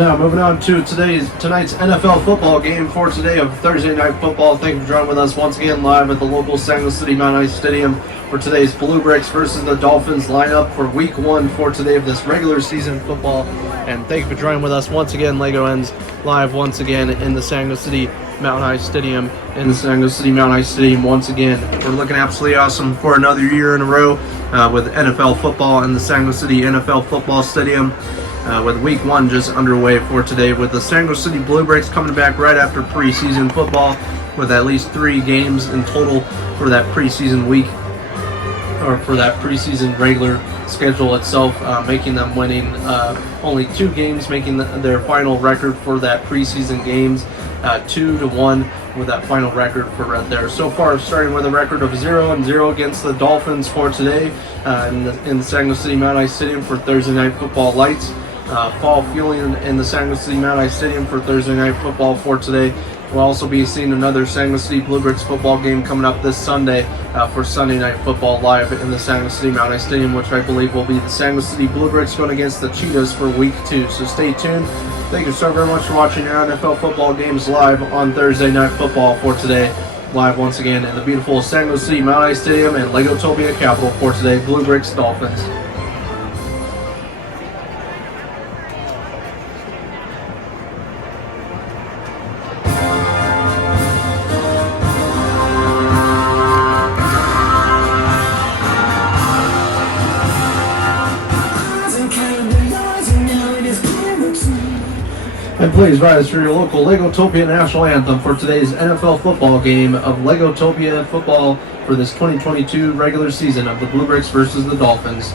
now moving on to tonight's NFL football game for today of Thursday Night Football. Thank you for joining with us once again live at the local San Luis City Mount Ice Stadium for today's Bluebricks versus the Dolphins lineup for Week 1 for today of this regular season football. And thank you for joining with us once again. Lego ends live once again in the San Luis City Mount Ice Stadium. Once again, we're looking absolutely awesome for another year in a row with NFL football in the San Luis City NFL Football Stadium. With Week 1 just underway for today, with the San Luis City Bluebricks coming back right after preseason football with at least 3 games in total for that preseason week, or for that preseason regular schedule itself, making them winning only 2 games, making their final record for that preseason games 2-1 with that final record for right there. So far, starting with a record of 0-0 against the Dolphins for today in the San Luis City Mount Ice Stadium for Thursday Night Football Lights. Fall feeling in the San Luis City Mount Ice Stadium for Thursday Night Football for today. We'll also be seeing another San Luis City Bluebricks football game coming up this Sunday for Sunday Night Football live in the San Luis City Mount Ice Stadium, which I believe will be the San Luis City Bluebricks going against the Cheetahs for Week 2. So stay tuned. Thank you so very much for watching our NFL football games live on Thursday Night Football for today. Live once again in the beautiful San Luis City Mount Ice Stadium and Legotopia Capital for today, Bluebricks Dolphins. And please rise for your local Legotopia National Anthem for today's NFL football game of Legotopia football for this 2022 regular season of the Bluebricks versus the Dolphins.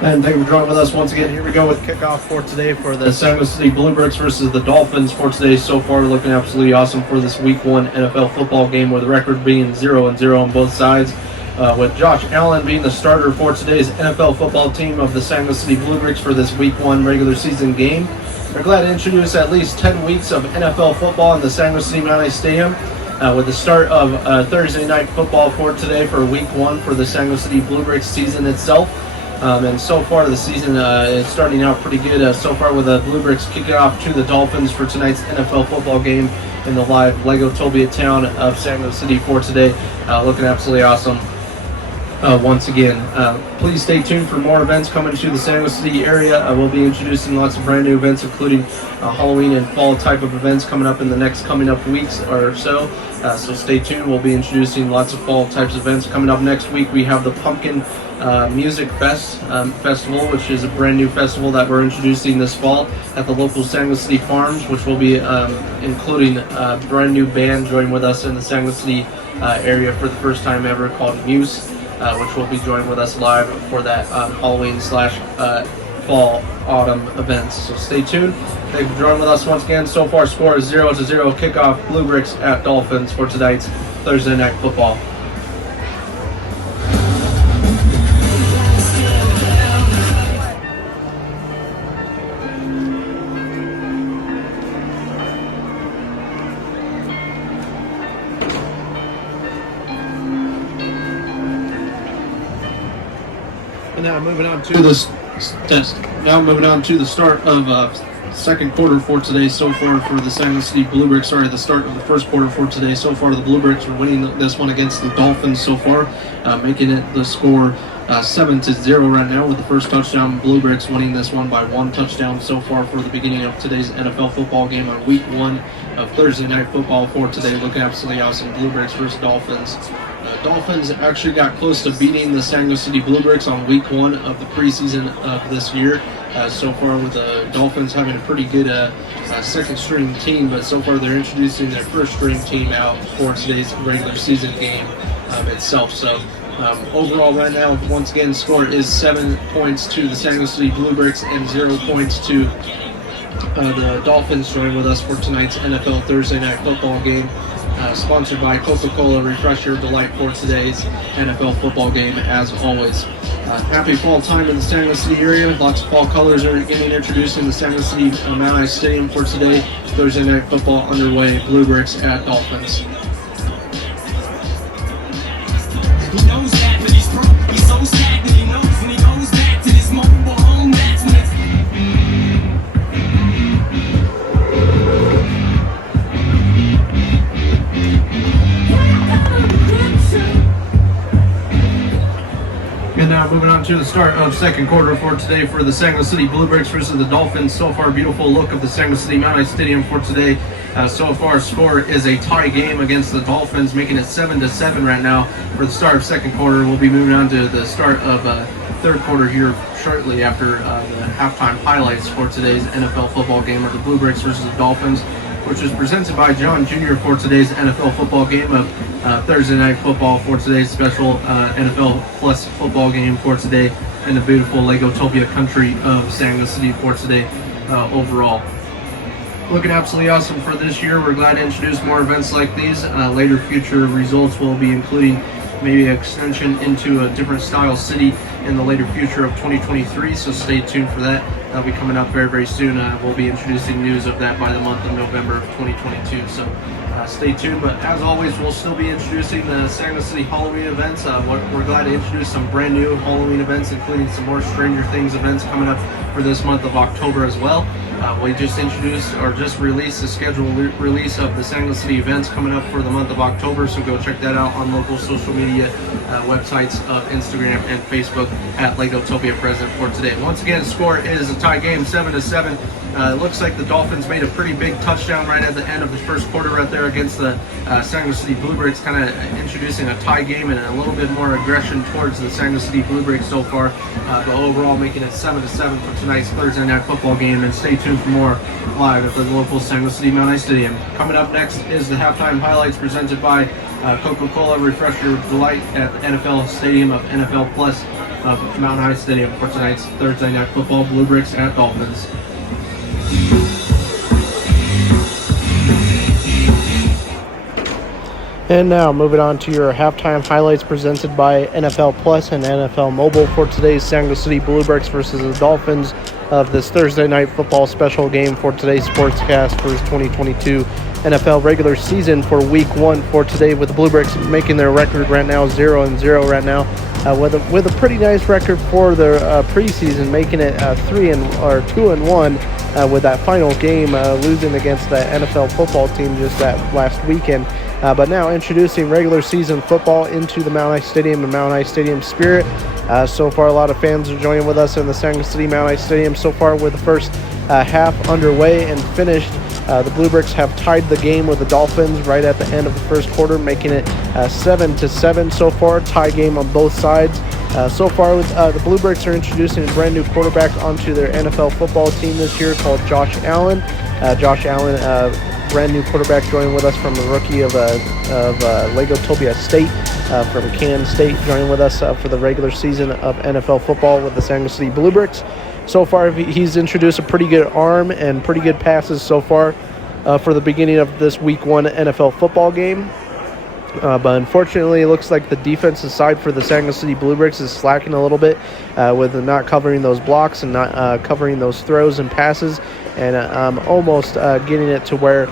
And thank you for joining with us once again. Here we go with kickoff for today for the San Luis City Bluebricks versus the Dolphins for today. So far, looking absolutely awesome for this Week 1 NFL football game, with the record being 0-0 on both sides. With Josh Allen being the starter for today's NFL football team of the San Luis City Bluebricks for this Week 1 regular season game. We're glad to introduce at least 10 weeks of NFL football in the San Luis City Mount Ice Stadium. With the start of Thursday Night Football for today for Week 1 for the San Luis City Bluebricks season itself. And so far the season is starting out pretty good. So far with the Bluebricks kicking off to the Dolphins for tonight's NFL football game in the live Lego Tobia town of San Luis City for today. Looking absolutely awesome. Once again, please stay tuned for more events coming to the San Luis City area. We'll be introducing lots of brand new events, including Halloween and fall type of events coming up in the next coming up weeks or so. So stay tuned. We'll be introducing lots of fall types of events coming up next week. We have the Pumpkin Music Festival, which is a brand new festival that we're introducing this fall at the local San Luis City Farms, which will be including a brand new band joining with us in the San Luis City area for the first time ever, called Muse. Which will be joining with us live for that Halloween / fall autumn events. So stay tuned. Thank you for joining with us once again. So far, score is 0-0. Kickoff Bluebricks at Dolphins for tonight's Thursday Night Football. And now moving on to the start of second quarter for today. So far for the San Luis City Bluebricks, the start of the first quarter for today. So far the Bluebricks are winning this one against the Dolphins so far, making it the score 7-0 right now, with the first touchdown. Bluebricks winning this one by 1 touchdown so far for the beginning of today's NFL football game on week 1 of Thursday Night Football for today. Looking absolutely awesome. Bluebricks versus Dolphins. Dolphins actually got close to beating the San Luis City Bluebricks on week 1 of the preseason of this year. So far with the Dolphins having a pretty good second string team, but so far they're introducing their first string team out for today's regular season game itself. So overall right now, once again, score is 7 points to the San Luis City Bluebricks and 0 points to the Dolphins. Joining with us for tonight's NFL Thursday Night Football game. Sponsored by Coca-Cola Refresh Your Delight for today's NFL football game, as always. Happy fall time in the San Luis City area. Lots of fall colors are getting introduced in the San Luis City Mount Ice Stadium for today. Thursday Night Football underway. Bluebricks at Dolphins. He knows that, but he's so stagnant. He knows when he goes back to this mobile home, that's when it's... And now moving on to the start of second quarter for today for the San Luis City Bluebricks versus the Dolphins. So far, beautiful look of the San Luis City Mount Ice Stadium for today. So far, score is a tie game against the Dolphins, making it 7-7 right now for the start of second quarter. We'll be moving on to the start of third quarter here shortly after the halftime highlights for today's NFL football game of the Bluebricks versus the Dolphins, which is presented by John Jr. for today's NFL football game of Thursday Night Football for today's special NFL Plus football game for today in the beautiful Lego Tobia country of San Luis City for today overall. Looking absolutely awesome for this year. We're glad to introduce more events like these. Later future results will be including maybe an extension into a different style city in the later future of 2023, so stay tuned for that. That'll be coming up very, very soon. We'll be introducing news of that by the month of November of 2022, so stay tuned. But as always, we'll still be introducing the San Luis City Halloween events. We're glad to introduce some brand new Halloween events, including some more Stranger Things events coming up for this month of October as well. We just introduced or just released the scheduled release of the San Luis City events coming up for the month of October, so go check that out on local social media websites of Instagram and Facebook at Lego Tobia present for today. Once again, score is a tie game, 7-7. It looks like the Dolphins made a pretty big touchdown right at the end of the first quarter right there against the San Luis City Bluebricks, kind of introducing a tie game and a little bit more aggression towards the San Luis City Bluebricks so far, but overall making it 7-7 for tonight's Thursday Night Football game. And stay tuned for more live at the local San Luis City Mount Ice Stadium. Coming up next is the halftime highlights presented by Coca-Cola Refresh Your Delight at the NFL Stadium of NFL Plus of Mount Ice Stadium for tonight's Thursday Night Football. Bluebricks at Dolphins. And now moving on to your halftime highlights presented by NFL Plus and NFL Mobile for today's San Luis City Bluebricks versus the Dolphins of this Thursday Night Football special game for today's sportscast for 2022 NFL regular season for week 1 for today, with the Bluebricks making their record right now 0-0 right now. with a pretty nice record for their preseason, making it 2-1 with that final game losing against the NFL football team just that last weekend. But now introducing regular season football into the Mount Ice Stadium and Mount Ice Stadium spirit. So far, a lot of fans are joining with us in the Sanger City Mount Ice Stadium. So far, with the first half underway and finished, the Bluebricks have tied the game with the Dolphins right at the end of the first quarter, making it 7-7 so far. Tie game on both sides. So far, the Bluebricks are introducing a brand new quarterback onto their NFL football team this year called Josh Allen. Josh Allen, brand new quarterback, joining with us from the rookie of Lagotopia State, from Kansas State, joining with us for the regular season of NFL football with the Sanger City Bluebricks. So far, he's introduced a pretty good arm and pretty good passes so far for the beginning of this Week 1 NFL football game. But unfortunately, it looks like the defensive side for the Sanger City Bluebricks is slacking a little bit with not covering those blocks and not covering those throws and passes, and almost getting it to where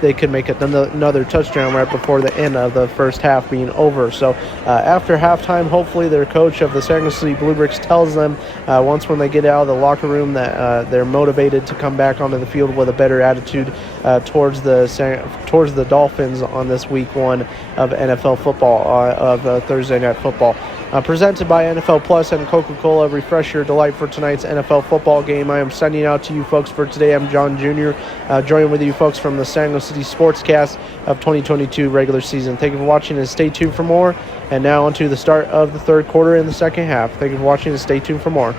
they could make another touchdown right before the end of the first half being over. So after halftime, hopefully their coach of the Sanger City Bluebricks tells them when they get out of the locker room that they're motivated to come back onto the field with a better attitude towards the Dolphins on this Week 1 of NFL football, of Thursday Night Football. Presented by NFL Plus and Coca-Cola. Refresh your delight for tonight's NFL football game. I am sending out to you folks for today. I'm John Jr., joining with you folks from the Sanger City Sportscast of 2022 regular season. Thank you for watching and stay tuned for more. And now on to the start of the third quarter in the second half. Thank you for watching and stay tuned for more.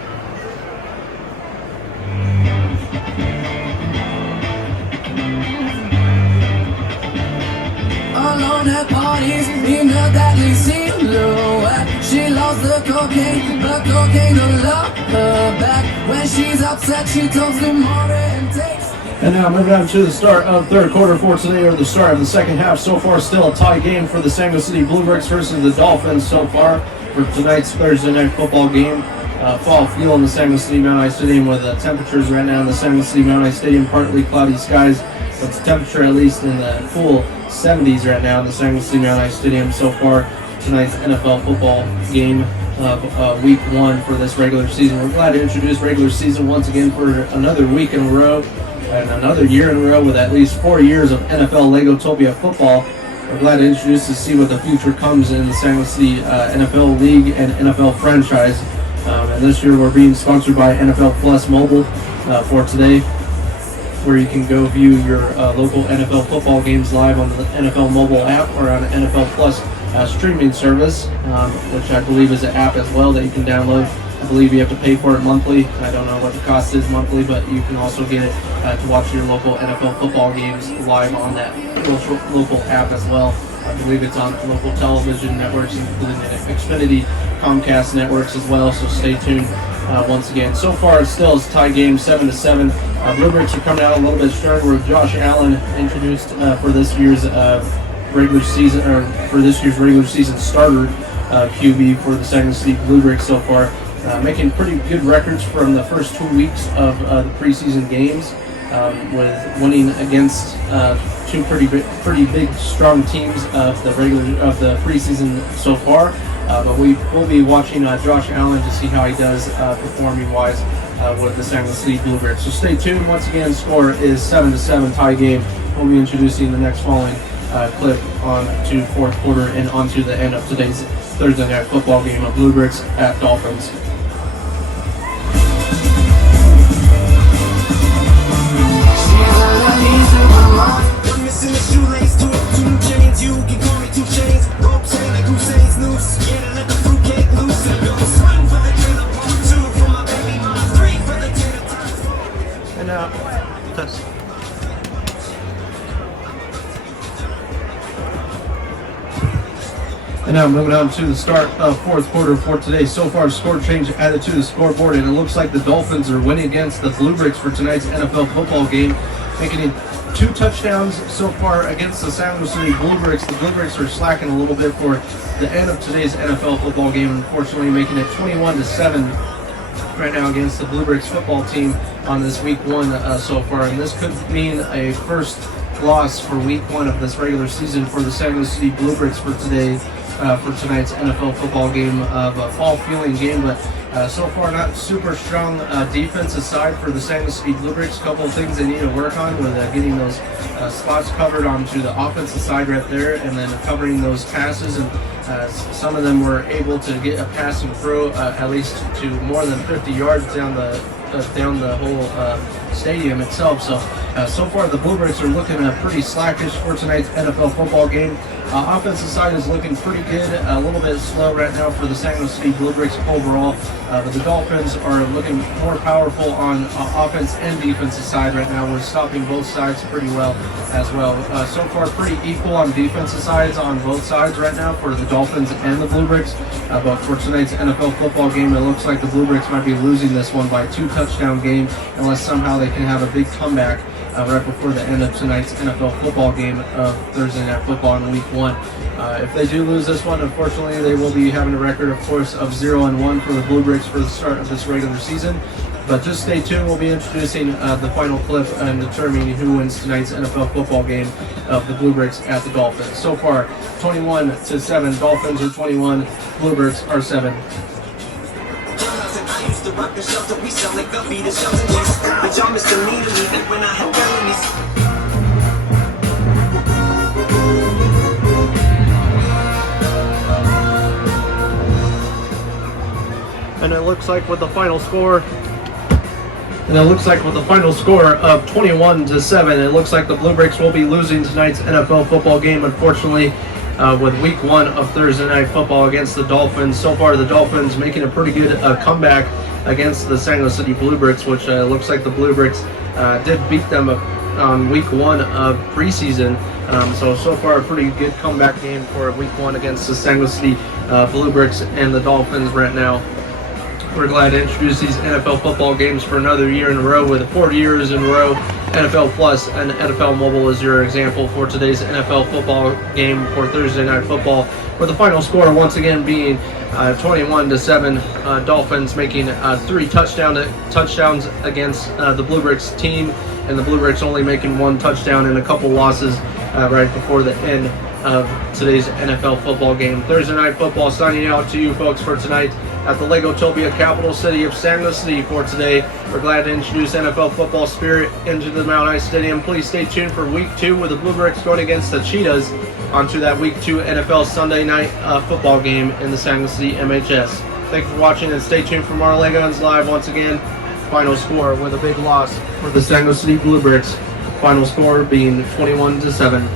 Alone at parties in a deadly silhouette. She loves the cocaine, but cocaine don't love her back. When she's upset, she talks to Maury and takes. And now moving on to the start of third quarter for today, or the start of the second half. So far, still a tie game for the Sanger City Bluebricks versus the Dolphins so far for tonight's Thursday night football game. Fall feel in the Sanger City Mount Ice Stadium, with temperatures right now in the Sanger City Mount Ice Stadium, partly cloudy skies. But the temperature at least in the cool 70s right now in the Sanger City Mount Ice Stadium so far. Tonight's NFL football game of Week 1 for this regular season. We're glad to introduce regular season once again for another week in a row and another year in a row, with at least 4 years of NFL Lagotopia football. We're glad to introduce to see what the future comes in the Sanger City NFL League and NFL franchise. And this year we're being sponsored by NFL Plus Mobile for today, where you can go view your local NFL football games live on the NFL mobile app or on NFL Plus streaming service, which I believe is an app as well that you can download. I believe you have to pay for it monthly. I don't know what the cost is monthly, but you can also get it to watch your local NFL football games live on that local app as well. I believe it's on local television networks, including Xfinity, Comcast networks as well, so stay tuned. Once again, so far it still is a tie game, 7-7. Bluebricks are coming out a little bit stronger with Josh Allen introduced for this year's regular season starter QB for the Sanger City Bluebricks so far, making pretty good records from the first 2 weeks of the preseason games, with winning against two pretty big, strong teams of the preseason so far. But we will be watching Josh Allen to see how he does performing-wise with the Sanger City Bluebricks. So stay tuned. Once again, score is 7-7 tie game. We'll be introducing the next following clip on to fourth quarter and onto the end of today's Thursday night football game of Bluebricks at Dolphins. Missing the shoelace, two new chains. You can call me 2 Chainz. Rope chain like Hussein's noose. Yeah, let the fruitcake loose. And go swing for the trailer park. 2 for my baby mom. 3 for the tater tots. And now, test. And now moving on to the start of fourth quarter for today. So far, score change added to the scoreboard, and it looks like the Dolphins are winning against the Bluebricks for tonight's NFL football game, making it 2 touchdowns so far against the Sanger City Bluebricks. The Bluebricks are slacking a little bit for the end of today's NFL football game, unfortunately making it 21-7 right now against the Bluebricks football team on this Week 1 so far. And this could mean a first loss for Week 1 of this regular season for the Sanger City Bluebricks for today for tonight's NFL football game of a fall-feeling game, but so far not super strong defensive side for the St. Louis City Bluebricks. A couple of things they need to work on with getting those spots covered onto the offensive side right there, and then covering those passes. And some of them were able to get a passing throw at least to more than 50 yards down the whole stadium itself. So far the Bluebricks are looking pretty slackish for tonight's NFL football game. Offensive side is looking pretty good, a little bit slow right now for the St. Louis City Bluebricks overall, but the Dolphins are looking more powerful on offense and defensive side right now. We're stopping both sides pretty well as well. So far pretty equal on defensive sides on both sides right now for the Dolphins and the Bluebricks, but for tonight's NFL football game it looks like the Bluebricks might be losing this one by a 2-touchdown game unless somehow they can have a big comeback right before the end of tonight's NFL football game of Thursday Night Football in Week 1. If they do lose this one, unfortunately, they will be having a record, of course, of 0-1 for the Bluebricks for the start of this regular season. But just stay tuned. We'll be introducing the final clip and determining who wins tonight's NFL football game of the Bluebricks at the Dolphins. So far, 21-7. Dolphins are 21. Bluebricks are 7. I used to rock the shelter, we sell like a beat of shelter days. But y'all misdemeanor me when I had felonies. And it looks like with the final score of 21-7, it looks like the Bluebricks will be losing tonight's NFL football game, unfortunately, with Week 1 of Thursday Night Football against the Dolphins. So far, the Dolphins making a pretty good comeback against the St. Louis City Bluebricks, which looks like the Bluebricks did beat them on Week 1 of preseason. So far, a pretty good comeback game for Week 1 against the St. Louis City Bluebricks and the Dolphins right now. We're glad to introduce these NFL football games for another year in a row, with 4 years in a row. NFL Plus and NFL Mobile is your example for today's NFL football game for Thursday Night Football, with the final score once again being 21-7. Dolphins making 3 touchdowns against the Bluebricks team, and the Bluebricks only making 1 touchdown and a couple losses right before the end of today's NFL football game. Thursday Night Football signing out to you folks for tonight at the Legotopia capital city of San Luis City for today. We're glad to introduce NFL football spirit into the Mount Ice Stadium. Please stay tuned for Week 2 with the Bluebricks going against the Cheetahs onto that Week 2 NFL Sunday night football game in the San Luis City MHS. Thank you for watching, and stay tuned for more Legons Live once again. Final score with a big loss for the San Luis City Bluebricks. Final score being 21-7.